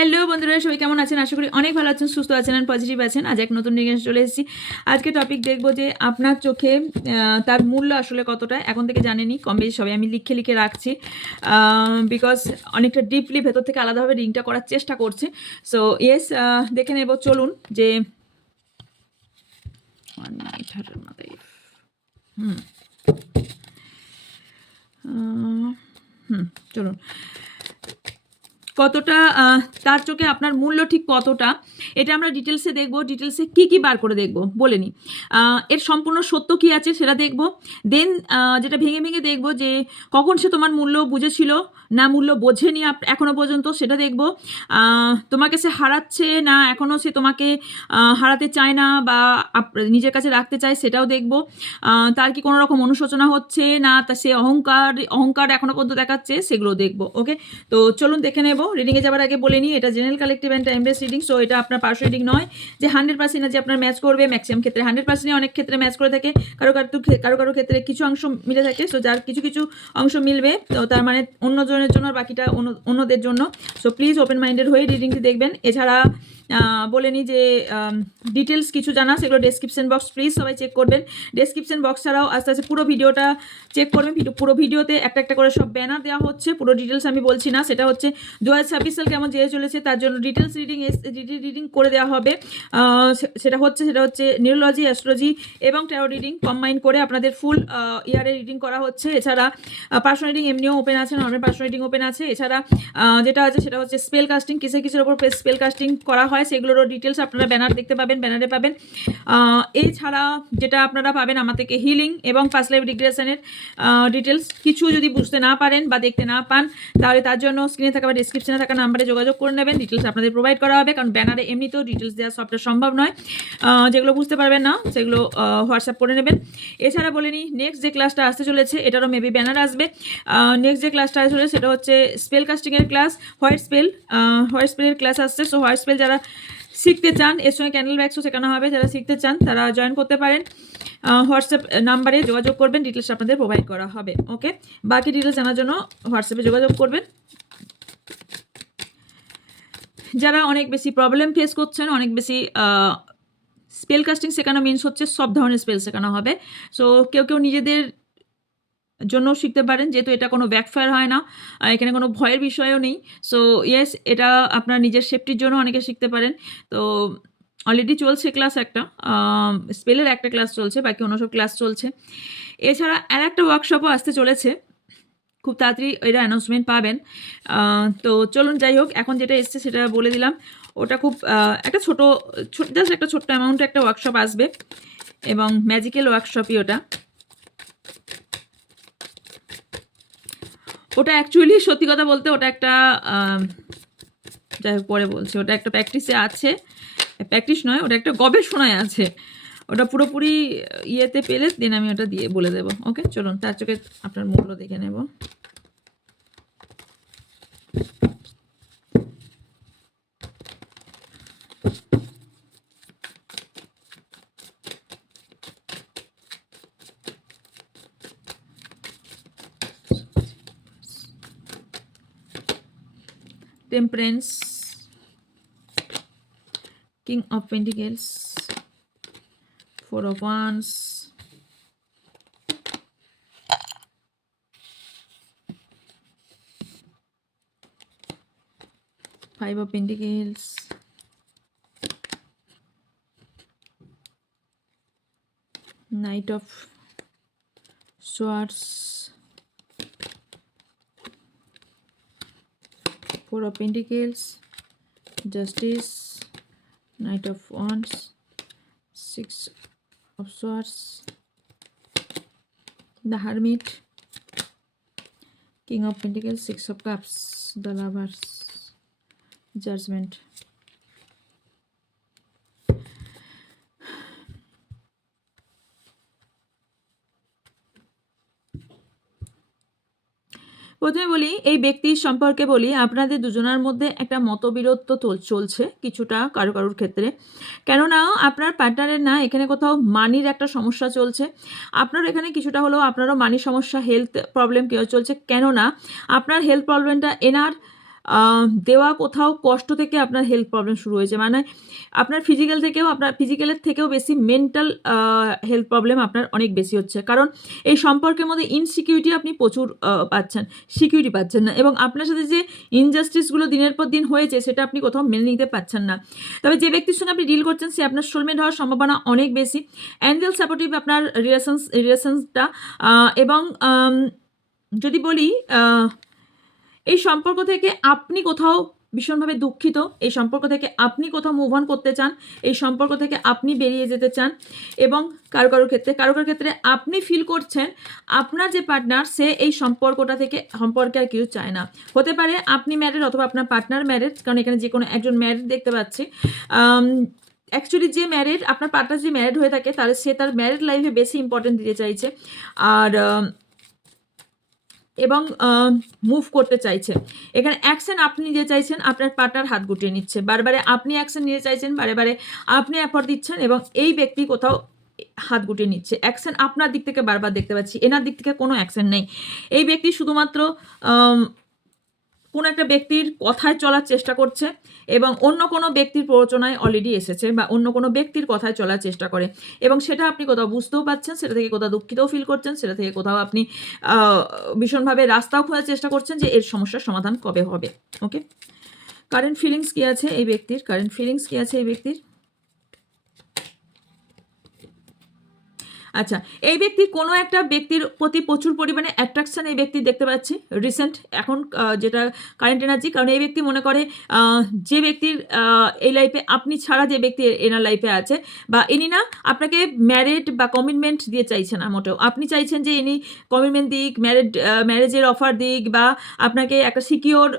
Hello বন্ধুরা, সবাই কেমন আছেন? আশা করি অনেক ভালো আছেন, সুস্থ আছেন আর পজিটিভ আছেন। আজ এক নতুন রিডিং চলে এসেছি। আজকে টপিক দেখব যে আপনার চোখে তার মূল্য আসলে কতটা। এখন থেকে জানেনই কম বেশি সবাই, আমি লিখে লিখে রাখছি বিকজ অনেকটা ডিপলি ভেতর থেকে আলাদাভাবে রিডিংটা করার চেষ্টা করছি। সো ইয়েস, দেখে নেব, চলুন যে চলুন কতটা তার চোখে আপনার মূল্য ঠিক কতটা, এটা আমরা ডিটেলসে দেখব। ডিটেলসে কি কি বার করে দেখব বলে নিই। এর সম্পূর্ণ সত্য কি আছে সেটা দেখব। দেন যেটা ভেঙে ভেঙে দেখব যে কখন সে তোমার মূল্য বুঝেছিল না মূল্য বোঝেনি এখনো পর্যন্ত, সেটা দেখব। তোমাকে সে হারাচ্ছে না এখনও সে তোমাকে হারাতে চায় না বা নিজের কাছে রাখতে চায়, সেটাও দেখব। তার কি কোনো রকম অনুশোচনা হচ্ছে না, তা সে অহংকার এখনো পর্যন্ত দেখাচ্ছে, সেগুলো দেখব। ওকে, তো চলুন দেখে নেব। রিডিংয়ে যাওয়ার আগে বলে নিই, এটা general collective and time base reading. So এটা আপনার পার্শ্ব রিডিং নয় যে 100% যে আপনার ম্যাচ করবে। ম্যাক্সিমাম ক্ষেত্রে 100%, অনেক ক্ষেত্রে ম্যাচ করে থাকে, কারো ক্ষেত্রে কিছু অংশ মিলে থাকে। সো যার কিছু কিছু অংশ মিলবে, তো তার মানে অন্যজনের জন্য আর বাকিটা অন্যদের জন্য। সো প্লিজ ওপেন মাইন্ডেড হয়ে রিডিংটি দেখবেন। এছাড়া বলে নিই যে ডিটেলস কিছু জানা, সেগুলো ডেসক্রিপশন বক্স প্লিজ সবাই চেক করবেন। ডেসক্রিপশন বক্স ছাড়াও আস্তে আস্তে পুরো ভিডিওটা চেক করবেন। পুরো ভিডিওতে একটা একটা করে সব ব্যানার দেওয়া হচ্ছে। পুরো ডিটেলস আমি বলছি না, সেটা হচ্ছে 2026 সাল কেমন যেয়ে চলেছে তার জন্য ডিটেলস রিডিং করে দেওয়া হবে। সেটা হচ্ছে নিউরোলজি, অ্যাস্ট্রোলজি এবং ট্যারো রিডিং কম্বাইন করে আপনাদের ফুল ইয়ারে রিডিং করা হচ্ছে। এছাড়া পার্সোনাল রিডিং এমনিও ওপেন আছে, নর্মাল পার্সোনাল রিডিং ওপেন আছে। এছাড়া যেটা আছে সেটা হচ্ছে স্পেল কাস্টিং, কিসের ওপর স্পেল কাস্টিং করা হয় সেগুলোরও ডিটেলস আপনারা ব্যানারে পাবেন। এছাড়া যেটা আপনারা পাবেন আমার থেকে হিলিং এবং ফার্স্ট লাইফ রিগ্রেশনের ডিটেলস। কিছু যদি বুঝতে না পারেন বা দেখতে না পান, তাহলে তার জন্য স্ক্রিনে থাকা বা ডিসক্রিপশনে থাকা নাম্বারে যোগাযোগ করে নেবেন। ডিটেলস আপনাদের প্রোভাইড করা হবে, কারণ ব্যানারে এমনিতেও ডিটেলস দেওয়া সবটা সম্ভব নয়। যেগুলো বুঝতে পারবেন না সেগুলো হোয়াটসঅ্যাপ করে নেবেন। এছাড়া বলে নিই, নেক্সট যে ক্লাসটা আসতে চলেছে এটারও মেবি ব্যানার আসবে। নেক্সট যে ক্লাসটা আসলে সেটা হচ্ছে স্পেল কাস্টিংয়ের ক্লাস, হোয়াইট স্পেলের ক্লাস আসছে। সো হোয়াইট স্পেল যারা শিখতে চান, এর সঙ্গে ক্যান্ডেল ব্যাক্সও শেখানো হবে, যারা শিখতে চান তারা জয়েন করতে পারেন। হোয়াটসঅ্যাপ নাম্বারে যোগাযোগ করবেন, ডিটেলস আপনাদের প্রোভাইড করা হবে। ওকে, বাকি ডিটেলস জানার জন্য হোয়াটসঅ্যাপে যোগাযোগ করবেন। যারা অনেক বেশি প্রবলেম ফেস করছেন, অনেক বেশি স্পেল কাস্টিং শেখানো মিনস হচ্ছে সব ধরনের স্পেল শেখানো হবে। সো কেউ নিজেদের জন্য শিখতে পারেন, যেহেতু এটা কোনো ব্যাকফায়ার হয় না, এখানে কোনো ভয়ের বিষয়ও নেই। সো ইয়েস, এটা আপনার নিজের সেফটির জন্য অনেকে শিখতে পারেন। তো অলরেডি চলছে ক্লাস, একটা স্পেলের একটা ক্লাস চলছে, বাকি অন্য সব ক্লাস চলছে। এছাড়া আর একটা ওয়ার্কশপও আসতে চলেছে, খুব তাড়াতাড়ি এরা অ্যানাউন্সমেন্ট পাবেন। তো চলুন, যাই হোক, এখন যেটা এসছে সেটা বলে দিলাম। ওটা খুব একটা জাস্ট একটা ছোট্ট অ্যামাউন্টে একটা ওয়ার্কশপ আসবে, এবং ম্যাজিক্যাল ওয়ার্কশপই ওটা অ্যাকচুয়ালি সত্যি কথা বলতে ওটা একটা যাই হোক পরে বলছি, ওটা একটা প্র্যাকটিসে আছে, প্র্যাকটিস নয়, ওটা একটা গবেষণায় আছে। ওটা পুরোপুরি ইয়েতে পেলে দেন আমি ওটা দিয়ে বলে দেবো। ওকে, চলুন তার চোখে আপনার মূল্য দেখে নেব। Temperance, king of pentacles, 4 of Wands, Five of Pentacles, Knight of Swords, 4 of Pentacles, Justice, Knight of Wands, 6 of Swords, the Hermit, King of Pentacles, 6 of Cups, the Lovers, Judgment. প্রথমে বলি, এই ব্যক্তির সম্পর্কে বলি, আপনাদের দুজনের মধ্যে একটা মতবিরোধ তো চলছে কিছুটা কারোর ক্ষেত্রে। কেননা আপনার পার্টনারের না এখানে কোথাও মানির একটা সমস্যা চলছে, আপনার এখানে কিছুটা হলেও আপনারও মানির সমস্যা, হেলথ প্রবলেম কেউ চলছে। কেননা আপনার হেলথ প্রবলেমটা এনার দেওয়া কোথাও কষ্ট থেকে আপনার হেলথ প্রবলেম শুরু হয়েছে, মানে আপনার ফিজিক্যালের থেকেও বেশি মেন্টাল হেলথ প্রবলেম আপনার অনেক বেশি হচ্ছে, কারণ এই সম্পর্কের মধ্যে ইনসিকিউরিটি আপনি প্রচুর পাচ্ছেন, সিকিউরিটি পাচ্ছেন না, এবং আপনার সাথে যে ইনজাস্টিসগুলো দিনের পর দিন হয়েছে সেটা আপনি কোথাও মেনে নিতে পারছেন না। তবে যে ব্যক্তির সঙ্গে আপনি ডিল করছেন সে আপনার সোলমেট হওয়ার সম্ভাবনা অনেক বেশি। অ্যাঞ্জেল সাপোর্টিভ আপনার রিলেশনসটা, এবং যদি বলি এই সম্পর্ক থেকে আপনি কোথাও ভীষণভাবে দুঃখিত, এই সম্পর্ক থেকে আপনি কোথাও মুভ অন করতে চান, এই সম্পর্ক থেকে আপনি বেরিয়ে যেতে চান, এবং কারো ক্ষেত্রে আপনি ফিল করছেন আপনার যে পার্টনার সে এই সম্পর্কে আর কিছু চায় না। হতে পারে আপনি ম্যারিড অথবা আপনার পার্টনার ম্যারিড, কারণ এখানে যে কোনো একজন ম্যারিড দেখতে পাচ্ছি। অ্যাকচুয়ালি যে ম্যারিড, আপনার পার্টনার যে ম্যারিড হয়ে থাকে তাহলে সে তার ম্যারিড লাইফে বেশি ইম্পর্টেন্ট দিতে চাইছে আর এবং মুভ করতে চাইছে। এখানে অ্যাকশন আপনি নিতে চাইছেন, আপনার পার্টনার হাত গুটিয়ে নিচ্ছে, বারবারে আপনি অ্যাকশন নিতে চাইছেন, বারে আপনি এফর্ট দিচ্ছেন, এবং এই ব্যক্তি কোথাও হাত গুটিয়ে নিচ্ছে। অ্যাকশন আপনার দিক থেকে বারবার দেখতে পাচ্ছি, এনার দিক থেকে কোনো অ্যাকশন নেই। এই ব্যক্তি শুধুমাত্র কোনো একটা ব্যক্তির কথায় চলার চেষ্টা করছে, এবং অন্য কোনো ব্যক্তির প্ররোচনায় অলরেডি এসেছে, বা অন্য কোনো ব্যক্তির কথায় চলার চেষ্টা করে, এবং সেটা আপনি কোথাও বুঝতেও পারছেন, সেটা থেকে কোথাও দুঃখিতও ফিল করছেন, সেটা থেকে কোথাও আপনি ভীষণভাবে রাস্তাও খোঁজার চেষ্টা করছেন যে এর সমস্যার সমাধান কবে হবে। ওকে, কারেন্ট ফিলিংস কী আছে এই ব্যক্তির? আচ্ছা, এই ব্যক্তি কোনো একটা ব্যক্তির প্রতি প্রচুর পরিমাণে অ্যাট্রাকশন এই ব্যক্তি দেখতে পাচ্ছি রিসেন্ট, এখন যেটা কারেন্ট এনার্জি, কারণ এই ব্যক্তি মনে করে যে ব্যক্তির এই লাইফে আপনি ছাড়া যে ব্যক্তি এনার লাইফে আছে, বা ইনি না আপনাকে ম্যারেড বা কমিটমেন্ট দিয়ে চাইছে না মোটেও, আপনি চাইছেন যে ইনি কমিটমেন্ট দিক, ম্যারেজের অফার দিক, বা আপনাকে একটা সিকিওর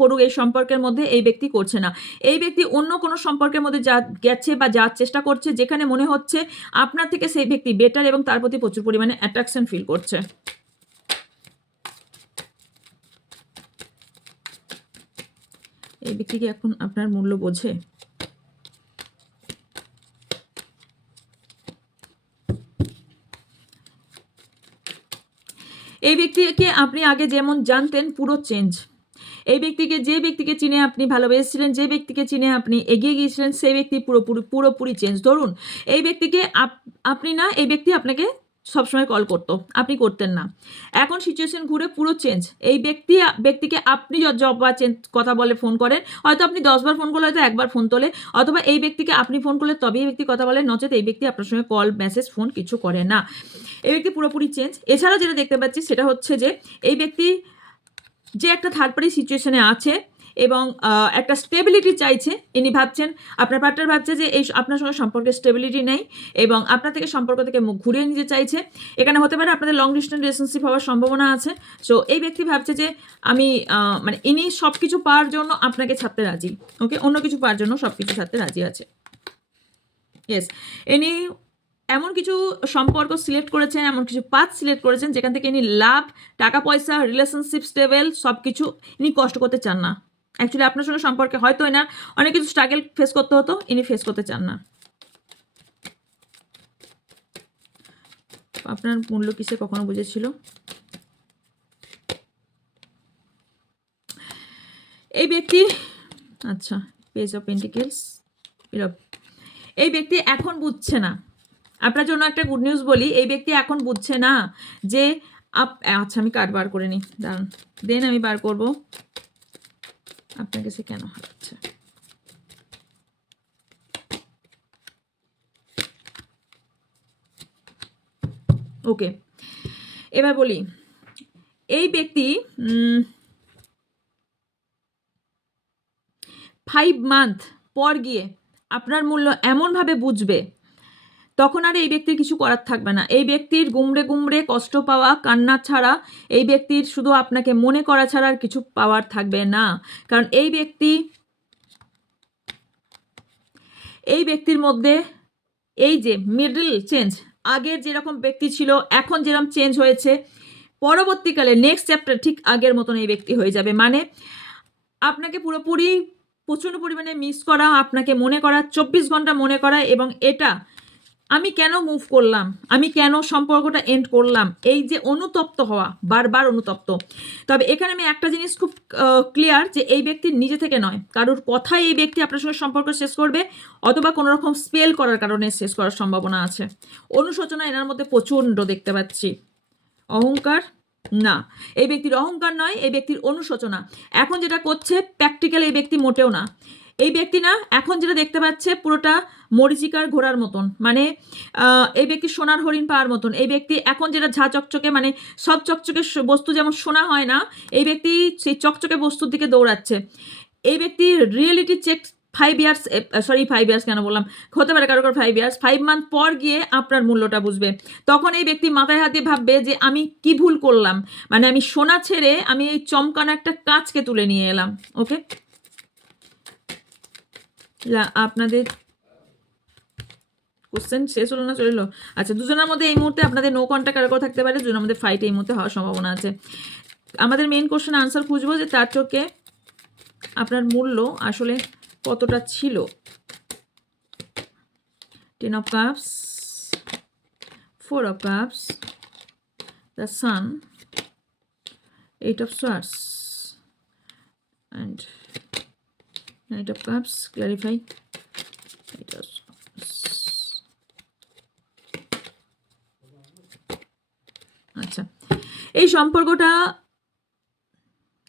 করুক এই সম্পর্কের মধ্যে, এই ব্যক্তি করছে না। এই ব্যক্তি অন্য কোনো সম্পর্কের মধ্যে গেছে বা যাওয়ার চেষ্টা করছে, যেখানে মনে হচ্ছে আপনার থেকে সেই ব্যক্তি বেটার এবং তার প্রতি প্রচুর পরিমাণে অ্যাট্রাকশন ফিল করছে। এই ব্যক্তি কি এখন আপনার মূল্য বোঝে? এই ব্যক্তিকে আপনি আগে যেমন জানতেন পুরো চেঞ্জ। এই ব্যক্তিকে, যে ব্যক্তিকে চিনে আপনি ভালোবেসেছিলেন, যে ব্যক্তিকে চিনে আপনি এগিয়ে গিয়েছিলেন, সেই ব্যক্তি পুরোপুরি চেঞ্জ। ধরুন এই ব্যক্তিকে আপনি না, এই ব্যক্তি আপনাকে সবসময় কল করতো, আপনি করতেন না, এখন সিচুয়েশন ঘুরে পুরো চেঞ্জ। এই ব্যক্তিকে আপনি যতবার কথা বলে ফোন করেন, হয়তো আপনি 10 বার ফোন করলে হয়তো একবার ফোন তোলে, অথবা এই ব্যক্তিকে আপনি ফোন করলে তবেই এই ব্যক্তি কথা বলে, নচেত এই ব্যক্তি আপনার সঙ্গে কল মেসেজ ফোন কিছু করে না। এই ব্যক্তি পুরোপুরি চেঞ্জ। এছাড়াও যেটা দেখতে পাচ্ছি সেটা হচ্ছে যে এই ব্যক্তি যে একটা থার্ড পার্টি সিচুয়েশনে আছে এবং একটা স্টেবিলিটি চাইছে, ইনি ভাবছেন, আপনার পার্টনার ভাবছে যে এই আপনার সঙ্গে সম্পর্কে স্টেবিলিটি নেই, এবং আপনার থেকে সম্পর্ক থেকে মুখ ঘুরিয়ে নিতে চাইছে। এখানে হতে পারে আপনাদের লং ডিস্টেন্স রিলেশনশিপ হওয়ার সম্ভাবনা আছে। সো এই ব্যক্তি ভাবছে যে আমি মানে ইনি সব কিছু পাওয়ার জন্য আপনাকে ছাড়তে রাজি, ওকে, অন্য কিছু পাওয়ার জন্য সব কিছু ছাড়তে রাজি আছে। ইয়েস, ইনি এমন কিছু সম্পর্ক সিলেক্ট করেছেন, এমন কিছু পাথ সিলেক্ট করেছেন যেখান থেকে ইনি লাভ, টাকা পয়সা, রিলেশনশিপ স্টেবল সব কিছু ইনি কষ্ট করতে চান না। অ্যাকচুয়ালি আপনার সঙ্গে সম্পর্কে হয়তো এনার অনেক কিছু স্ট্রাগল ফেস করতে হতো, ইনি ফেস করতে চান না। আপনার মূল্য কিসে কখনো বুঝেছিল? এই ব্যক্তি, আচ্ছা, পেজ অফ পেন্টিকেলস, এই ব্যক্তি এখন বুঝছে না। আপনার জন্য একটা গুড নিউজ বলি, এই ব্যক্তি এখন বুঝছে না যে আচ্ছা আমি কার্ড বার করে নিই, দাঁড়ান, দেন আমি বার করব আপনার কাছে কেন হারাচ্ছে। ওকে, এবার বলি, এই ব্যক্তি 5 মান্থ পর গিয়ে আপনার মূল্য এমনভাবে বুঝবে, তখন আর এই ব্যক্তির কিছু করার থাকবে না। এই ব্যক্তির গুমড়ে কষ্ট পাওয়া, কান্না ছাড়া, এই ব্যক্তির শুধু আপনাকে মনে করা ছাড়া আর কিছু পাওয়ার থাকবে না। কারণ এই ব্যক্তির মধ্যে এই যে মিডল চেঞ্জ, আগের যেরকম ব্যক্তি ছিল এখন যেরকম চেঞ্জ হয়েছে, পরবর্তীকালে নেক্সট চ্যাপ্টার ঠিক আগের মতন এই ব্যক্তি হয়ে যাবে। মানে আপনাকে পুরোপুরি প্রচণ্ড পরিমাণে মিস করা, আপনাকে মনে করা, 24 ঘন্টা মনে করা, এবং এটা আমি কেন মুভ করলাম, আমি কেন সম্পর্কটা এন্ড করলাম, এই যে অনুতপ্ত হওয়া, বারবার অনুতপ্ত। তবে এখানে আমি একটা জিনিস খুব ক্লিয়ার, যে এই ব্যক্তির নিজে থেকে নয়, কারোর কথায় এই ব্যক্তি আপনার সঙ্গে সম্পর্ক শেষ করবে, অথবা কোনো রকম স্পেল করার কারণে শেষ করার সম্ভাবনা আছে। অনুশোচনা এনার মধ্যে প্রচণ্ড দেখতে পাচ্ছি। অহংকার না, এই ব্যক্তির অহংকার নয়, এই ব্যক্তির অনুশোচনা। এখন যেটা করছে প্র্যাকটিক্যাল এই ব্যক্তি মোটেও না। এই ব্যক্তি না, এখন যেটা দেখতে পাচ্ছে পুরোটা মরিচিকার ঘোড়ার মতন, মানে এই ব্যক্তি সোনার হরিণ পাওয়ার মতন। এই ব্যক্তি এখন যেটা ঝা চকচকে, মানে সব চকচকে বস্তু যেমন সোনা হয় না, এই ব্যক্তি সেই চকচকে বস্তুর দিকে দৌড়াচ্ছে। এই ব্যক্তি reality check 5 years, sorry 5 years কেন বললাম, হতে পারে কারো 5 ইয়ার্স, 5 মান্থ পর গিয়ে আপনার মূল্যটা বুঝবে। তখন এই ব্যক্তি মাথায় হাতে ভাববে যে আমি কি ভুল করলাম, মানে আমি সোনা ছেড়ে আমি এই চমকানো একটা কাঁচকে তুলে নিয়ে এলাম। ওকে, আপনাদের কোশ্চেন শেষ হলো না, চলে এলো? আচ্ছা, দুজনের মধ্যে এই মুহূর্তে আপনাদের নো কন্ট্যাক্ট কারো থাকতে পারে, দুজনের মধ্যে ফাইট এই মুহূর্তে হওয়ার সম্ভাবনা আছে। আমাদের মেন কোশ্চেন আনসার খুঁজবো যে তার চোখে আপনার মূল্য আসলে কতটা ছিল। 10 of Cups, 4 of Cups, the Sun, 8 of Swords, and 9 of Cups. Clarify. 8 of Swords. আচ্ছা, এই সম্পর্কটা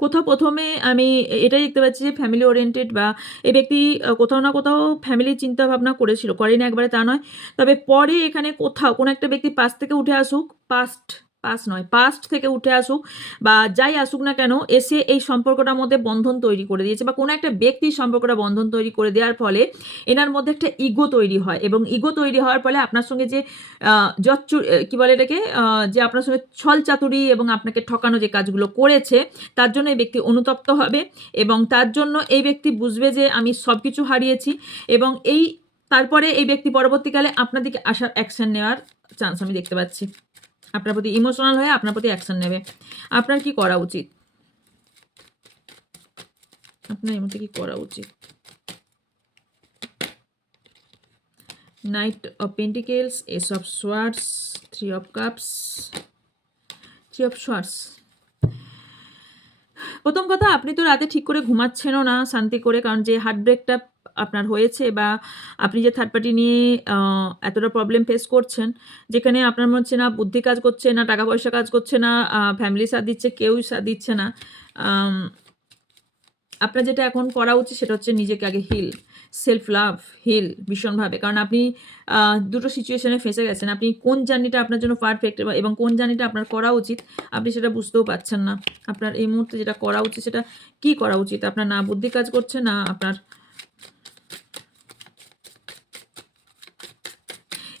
কোথাও প্রথমে আমি এটাই দেখতে পাচ্ছি যে ফ্যামিলি ওরিয়েন্টেড, বা এই ব্যক্তি কোথাও না কোথাও ফ্যামিলির চিন্তা ভাবনা করেছিল, করেনি একবারে তা নয়। তবে পরে এখানে কোথাও কোনো একটা ব্যক্তি পাস্ট থেকে উঠে আসুক, পাস্ট থেকে উঠে আসুক, বা যাই আসুক না কেন, এসে এই সম্পর্কটার মধ্যে বন্ধন তৈরি করে দিয়েছে, বা কোনো একটা ব্যক্তির সম্পর্কটা বন্ধন তৈরি করে দেওয়ার ফলে এনার মধ্যে একটা ইগো তৈরি হয়, এবং ইগো তৈরি হওয়ার ফলে আপনার সঙ্গে যে কি বলে এটাকে, যে আপনার সঙ্গে ছল চাতুরি এবং আপনাকে ঠকানো যে কাজগুলো করেছে, তার জন্য এই ব্যক্তি অনুতপ্ত হবে, এবং তার জন্য এই ব্যক্তি বুঝবে যে আমি সব কিছু হারিয়েছি, এবং তারপরে এই ব্যক্তি পরবর্তীকালে আপনার দিকে আসার অ্যাকশন নেওয়ার চান্স আমি দেখতে পাচ্ছি। আপনার প্রতি ইমোশনাল হয়ে আপনার প্রতি অ্যাকশন নেবে। আপনার কি করা উচিত? আপনার এই মুহূর্তে কি করা উচিত? Knight of Pentacles, Ace of Swords, 3 of Cups, 3 of Swords. প্রথম কথা, আপনি তো রাতে ঠিক করে ঘুমাচ্ছেনও না শান্তি করে, কারণ যে হার্ট ব্রেকটা আপনার হয়েছে, বা আপনি যে থার্ড পার্টি নিয়ে এতটা প্রবলেম ফেস করছেন, যেখানে আপনার মনে হচ্ছে না বুদ্ধি কাজ করছে না, টাকা পয়সা কাজ করছে না, ফ্যামিলি সাথ দিচ্ছে, কেউই সাথ দিচ্ছে না। আপনার যেটা এখন করা উচিত সেটা হচ্ছে নিজেকে আগে সেলফ লাভ হিল ভীষণভাবে, কারণ আপনি দুটো সিচুয়েশনে ফেসে গেছেন। আপনি কোন জার্নিটা আপনার জন্য পারফেক্ট এবং কোন জার্নিটা আপনার করা উচিত আপনি সেটা বুঝতেও পারছেন না। আপনার এই মুহূর্তে যেটা করা উচিত সেটা কি করা উচিত? আপনার না বুদ্ধি কাজ করছে, না আপনার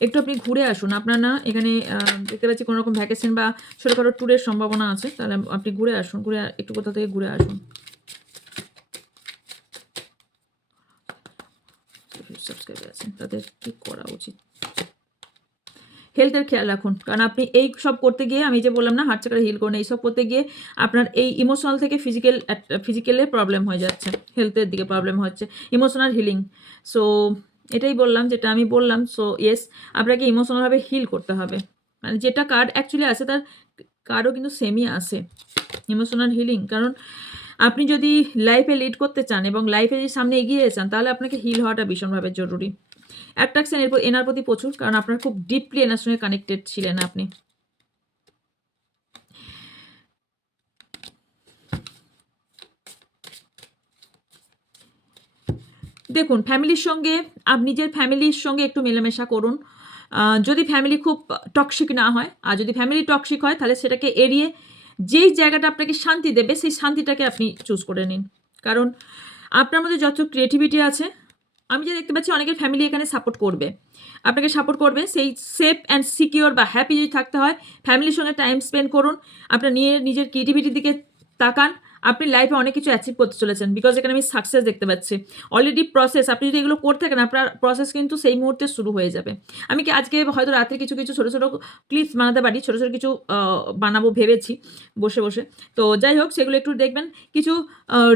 একটু আপনি ঘুরে আসুন। আপনার না এখানে দেখতে পাচ্ছি কোনো রকম ভ্যাকেশন বা ছোটোখাটো ট্যুরের সম্ভাবনা আছে, তাহলে আপনি ঘুরে আসুন, একটু কোথা থেকে ঘুরে আসুন। সাবস্ক্রাইবার আছেন তাদের কি করা উচিত? হেলথের খেয়াল রাখুন, কারণ আপনি এই সব করতে গিয়ে, আমি যে বললাম না হার্ট চাকরা হিল করুন, এইসব করতে গিয়ে আপনার এই ইমোশনাল থেকে ফিজিক্যালের প্রবলেম হয়ে যাচ্ছে, হেলথের দিকে প্রবলেম হচ্ছে, ইমোশনাল হিলিং। সো এটাই বললাম, যেটা আমি বললাম। সো ইয়েস, আপনাকে ইমোশনালভাবে হিল করতে হবে, মানে যেটা কার্ড অ্যাকচুয়ালি আসে তার কার্ডও কিন্তু সেমই আসে, ইমোশনাল হিলিং। কারণ আপনি যদি লাইফে লিড করতে চান এবং লাইফে যদি সামনে এগিয়ে চান, তাহলে আপনাকে হিল হওয়াটা ভীষণভাবে জরুরি। অ্যাট্রাকশন এনার প্রতি প্রচুর, কারণ আপনার খুব ডিপলি এনার সঙ্গে কানেক্টেড ছিলেন আপনি। দেখুন, ফ্যামিলির সঙ্গে নিজের ফ্যামিলির সঙ্গে একটু মেলামেশা করুন। যদি ফ্যামিলি খুব টক্সিক না হয়, আর যদি ফ্যামিলি টক্সিক হয় তাহলে সেটাকে এড়িয়ে যেই জায়গাটা আপনাকে শান্তি দেবে সেই শান্তিটাকে আপনি চুজ করে নিন। কারণ আপনার মধ্যে যত ক্রিয়েটিভিটি আছে, আমি যে দেখতে পাচ্ছি অনেকের ফ্যামিলি এখানে সাপোর্ট করবে, আপনাকে সাপোর্ট করবে। সেই সেফ অ্যান্ড সিকিওর বা হ্যাপি যদি থাকতে হয়, ফ্যামিলির সঙ্গে টাইম স্পেন্ড করুন। আপনার নিজের ক্রিয়েটিভিটির দিকে তাকান, আপনি লাইফে অনেক কিছু অ্যাচিভ করতে চলেছেন, বিকজ এখানে আমি সাকসেস দেখতে পাচ্ছি। অলরেডি প্রসেস, আপনি যদি এগুলো করতে থাকেন আপনার প্রসেস কিন্তু সেই মুহূর্তে শুরু হয়ে যাবে। আমি কি আজকে হয়তো রাত্রে কিছু কিছু ছোটো ছোটো ক্লিপস বানাতে পারি, ছোটো ছোটো কিছু বানাবো ভেবেছি বসে বসে। তো যাই হোক, সেগুলো একটু দেখবেন। কিছু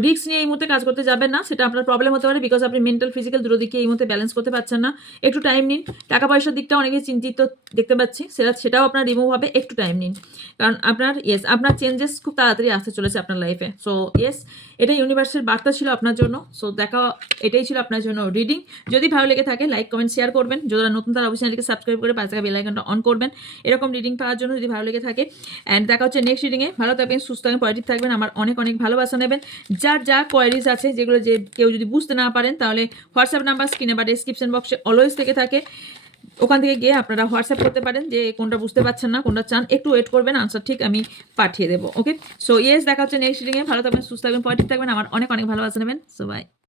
রিস্ক নিয়ে এই মুহূর্তে কাজ করতে যাবেন না, সেটা আপনার প্রবলেম হতে পারে, বিকজ আপনি মেন্টাল ফিজিক্যাল দুটো দিকে এই মুহূর্তে ব্যালেন্স করতে পারছেন না। একটু টাইম নিন। টাকা পয়সার দিকটা অনেকে চিন্তিত দেখতে পাচ্ছি, সেটাও আপনার রিমুভ হবে, একটু টাইম নিন। কারণ আপনার চেঞ্জেস খুব তাড়াতাড়ি আসতে চলেছে আপনার লাইফে। সো এটা ইউনিভার্সের বার্তা ছিল আপনার জন্য। সো এটাই ছিল আপনার জন্য রিডিং। যদি ভালো লেগে থাকে লাইক কমেন্ট শেয়ার করবেন, যারা নতুন তারা অবশ্যই চ্যানেলকে সাবস্ক্রাইব করে পাশে থাকা বেল আইকনটা অন করবেন এরকম রিডিং পাওয়ার জন্য, যদি ভালো লেগে থাকে। অ্যান্ড দেখা হচ্ছে নেক্সট রিডিংয়ে। ভালো থাকবেন, সুস্থ থাকবেন, পজিটিভ থাকবেন, আমার অনেক অনেক ভালোবাসা নেবেন। যার যা কোয়ারিজ আছে, যেগুলো যে কেউ যদি বুঝতে না পারেন, তাহলে হোয়াটসঅ্যাপ নাম্বার স্ক্রিনে বা ডিসক্রিপশন বক্সে অলওয়েজ থেকে থাকে, ওখান থেকে গিয়ে আপনারা হোয়াটসঅ্যাপ করতে পারেন যে কোনটা বুঝতে পারছেন না, কোনটা চান, একটু ওয়েট করবেন, আনসার ঠিক আমি পাঠিয়ে দেবো। ওকে, সো দেখা হচ্ছে নেক্সট রিডিংয়ে। ভালো থাকবেন, সুস্থ থাকবেন, পজিটিভ থাকবেন, আমার অনেক অনেক ভালোবাসা নেবেন। So by.